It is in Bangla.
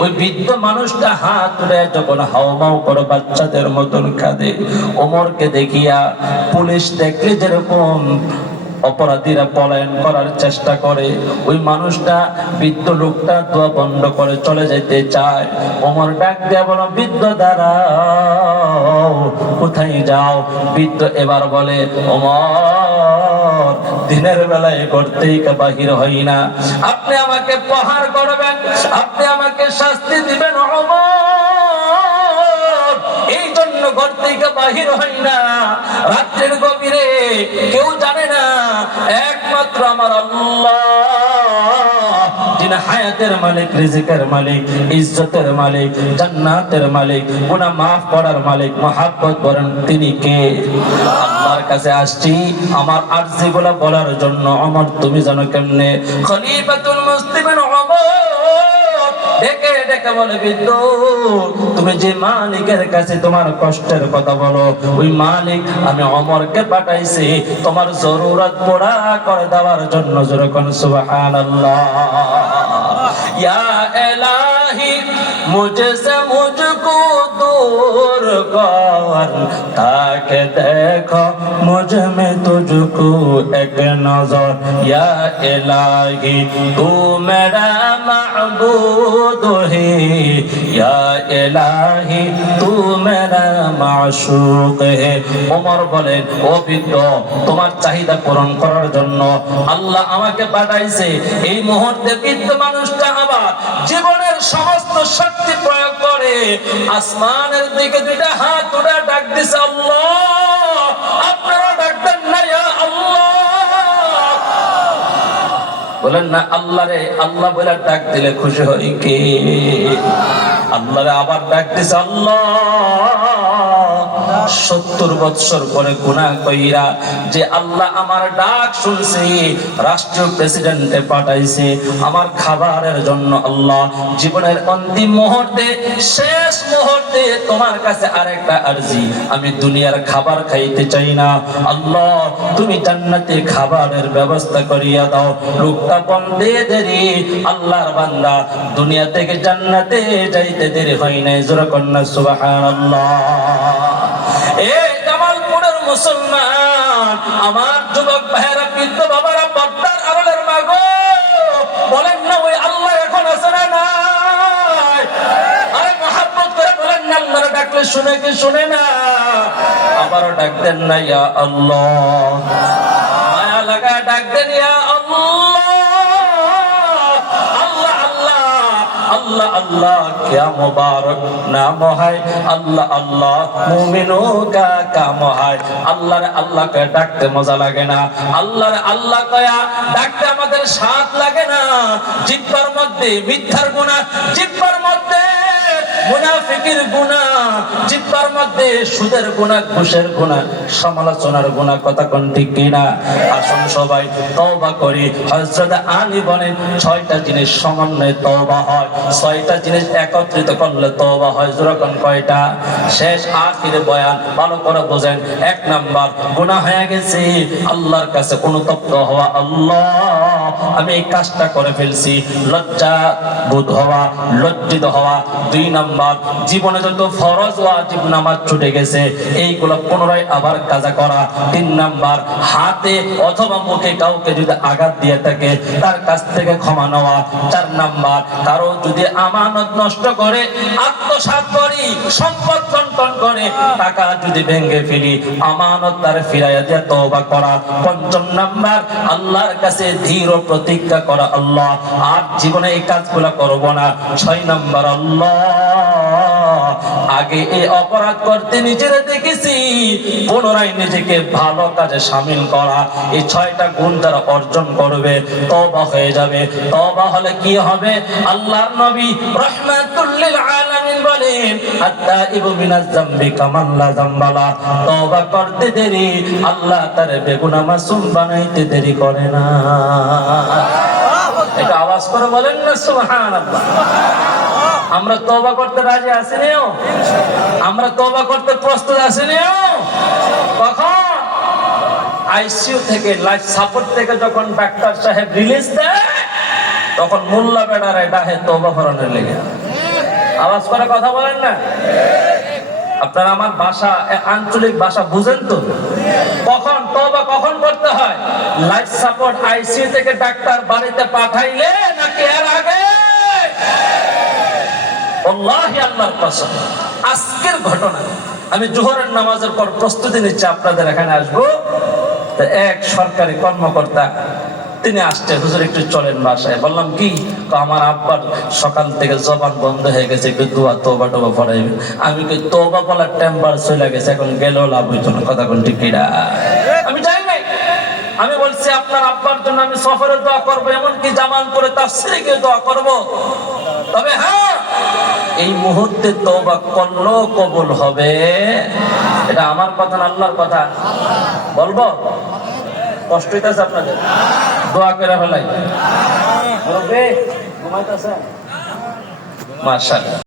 ওই বৃদ্ধ মানুষটা হাত তুলে যখন হাওমাও করে বাচ্চাদের মতন কাঁদে, ওমরকে দেখিয়া পুলিশ দেখলে যেরকম অপরাধীরা পলায়ন করার চেষ্টা করে, ওই মানুষটা বৃদ্ধ লোকটা দোয়া বন্ধ করে চলে যেতে চায়। ওমর ডাক দেয়া বলো, বৃদ্ধ দাঁড়াও, কোথায় যাও? বৃদ্ধ এবার বলে, ওমর দিনের বেলায় করতেই বাহির হই না, আপনি আমাকে প্রহার করবেন, আপনি আমাকে শাস্তি দিবেন ওমর, এই জন্য ঘর থেকে বাহির হই না। রাত্রের গভীরে কেউ জানে না, একমাত্র আমার আল্লাহ, যিনি হায়াতের মালিক, রিজিকের মালিক, ইজ্জতের মালিক, জান্নাতের মালিক, গুনাহ মাফ করার মালিক, মহব্বত করেন, তিনি কে? আল্লাহর কাছে আসছি আমার আরজিগুলো বলার জন্য। ওমর তুমি জানো কেমনে? খলিফাতুল মুসলিমিন ওমর ডেকে ডেকে বলে, বৃদ্ধ তুমি যে মালিকের কাছে তোমার কষ্টের কথা বলো, ওই মালিক আমি ওমরকে পাঠাইছি তোমার জরুরত পুরা করে দেওয়ার জন্য। যেরকম সুবহানাল্লাহ। ইয়া ইলাহি মুঝসে মুঝকো दूर कर, ताके देखो मुझ में तुझको एक नजर। या इलाही तू मेरा महबूब है, या इलाही तू मेरा माशूक है। ওমর বলেন, ও বৃদ্ধ, তোমার চাহিদা পূরণ করার জন্য আল্লাহ আমাকে পাঠাইছে। এই মুহূর্তে বৃদ্ধ মানুষটা আবার জীবনের সমস্ত শক্তি প্রয়োগ করে আসমানের দিকে দুইটা হাত তুলে ডাক দিছে, আল্লাহ, আপনারা ডাক দেন না ইয়া আল্লাহ। বলেন না আল্লাহ রে, আল্লাহ বলে ডাক দিলে খুশি হই কে? আল্লাহ রে আবার ডাক দিছে, আল্লাহ 70 বছর পরে গুনাহ কইরা যে আল্লাহ আমার ডাক শুনছে, রাষ্ট্রীয় প্রেসিডেন্টে পাঠাইছে আমার খাবারের জন্য। আল্লাহ জীবনের অন্তিম মুহূর্তে, শেষ মুহূর্তে তোমার কাছে আরেকটা আরজি, আমি দুনিয়ার খাবার খাইতে চাই না। আল্লাহ তুমি জান্নাতে খাবারের ব্যবস্থা করিয়া দাও। লোকটা বন্দে দেরি, আল্লাহর বান্দা দুনিয়া থেকে জান্নাতে যাইতে দেরি হয় নাই। জোরে কন্যা সুবহানাল্লাহ। এই জামালপুরের মুসলমান, আমার যুবক ভাইয়েরা, বৃদ্ধ বাবারা, পর্দার আড়ালের মা গো, বলেন না ওই আল্লাহ এখন আছে না নাই? আরে মহব্বত করে বলেন না, আল্লাহর ডাকলে শুনে কি শুনে না? আবারও ডাক দেন না ইয়া আল্লাহ, মায়া লাগা ডাক দেন ইয়া আল্লাহ, আল্লাহ আল্লাহ আল্লাহ আল্লাহ। क्या मुबारक नाम है अल्लाह अल्लाह, मुमिनों का काम है। अल्लाह रे अल्लाह के डाकते मजा লাগে না, আল্লাহ রে আল্লাহ কয়া ডাকতে আমাদের স্বাদ লাগে না। জিহ্বার মধ্যে মিথ্যার গুনাহ, জিহ্বার মধ্যে মুনাফিকের গুনাহ, জিহ্বার মধ্যে সুদের গুনাহ, ঘুষের গুনাহ, সমালোচনার গুনাহ, কথা কোন ঠিক কিনা? আসুন সবাই তওবা করি। হযরত আলী বলেন 6টা জিনিস সমন্বয়ে তওবা হয়, 6টা জিনিস একত্রিত করলে তওবা হয়। যেরকম কয়টা? শেষ আখিরে বয়ান ভালো করে বোঝেন। 1 নাম্বার, গুনাহ হয়ে গেছে, আল্লাহর কাছে অনুতপ্ত হওয়া, আল্লাহ আমি এই কাজটা করে ফেলছি, লজ্জা বোধ হওয়া, লজ্জিত হওয়া। 2 নাম্বার, জীবনে যত ফরজ ওয়াজিব নামাজ ছুটে গেছে এইগুলো পুনরায় আবার কাজা করা। 3 নাম্বার, হাতে অথবা মুখে কাউকে যদি আঘাত দিয়ে থাকে তার কাছ থেকে ক্ষমা নেওয়া। 4 নাম্বার, কারো যদি আমানত নষ্ট করে, আত্মসাৎ করি, সম্পদ লুণ্ঠন করে, টাকা যদি ভেঙে ফেলি, আমানত তার ফিরাইয়া দিয়ে তওবা করা। 5 নাম্বার, আল্লাহর কাছে দৃঢ় প্রতিজ্ঞা করা, আল্লাহ আর জীবনে এই কাজগুলো করব না। 6 নাম্বার, আল্লাহ আগে এই অপরাধ করতে নিজেরা দেখেছি, পুনরায় নিজেকে ভালো কাজে শামিল করা। এই 6টা গুণ যারা অর্জন করবে তওবা হয়ে যাবে। তওবা হলে কি হবে? আল্লাহর নবী রাহমাতুল লিল আলামিন বলেন, আত-তাইবু মিনাজ যামবি কামান লা যামবালা। তওবা করতে দেরি, আল্লাহ তার বেগুনাহ মাসুম বানাইতে দেরি করে না। এটা আওয়াজ করে বলেন না সুবহানাল্লাহ। আমরা তওবা করতে রাজি আছি না? আমরা তওবা করতে প্রস্তুত আছি না? কখন? আইসিইউ থেকে, লাইফ সাপোর্ট থেকে যখন ডাক্তার সাহেব রিলিজ দেয়, তখন মোল্লা বেড়ারা ডাহে তওবা করানোর লেগে। আওয়াজ করে কথা বলেন না। আপনারা আমার ভাষা, আঞ্চলিক ভাষা বুঝেন তো? কখন তওবা কখন করতে হয়? লাইফ সাপোর্ট আইসিইউ থেকে ডাক্তার বাড়িতে পাঠাইলে নাকি এর আগে? আল্লাহি আল্লাহর কসম, আজকের ঘটনা। আমি জোহরের নামাজের পর প্রস্তুতি নিচ্ছি, আপনাদের এখানে আসবো। তো এক সরকারি কর্মকর্তা তিনি আসছে, হুজুর একটু চলেন বাসায়। বললাম কি? আমার আব্বার সকাল থেকে জবান বন্ধ হয়ে গেছে, একটু দোয়া তওবা টওবা পড়াইবেন। আমি কি তওবা বলার টেম্পার চলে গেছে, এখন গেলেও লাভ হইতো না। কথা কোন ঠিক কিনা? আমি যাই নাই। আমি বলছি আপনার আব্বার জন্য আমি সফরে দোয়া করবো, এমনকি জামালপুরে তাফসীরে গিয়ে দোয়া করবো। তবে হ্যাঁ, এই মুহূর্তে তওবা করলেও কবুল হবে। এটা আমার কথা না, আল্লাহর কথা। বলবো? কষ্ট হইতেছে আপনাদের? দোয়া করে ফেলাই। ঘুমাইতেছে? মাশাআল্লাহ।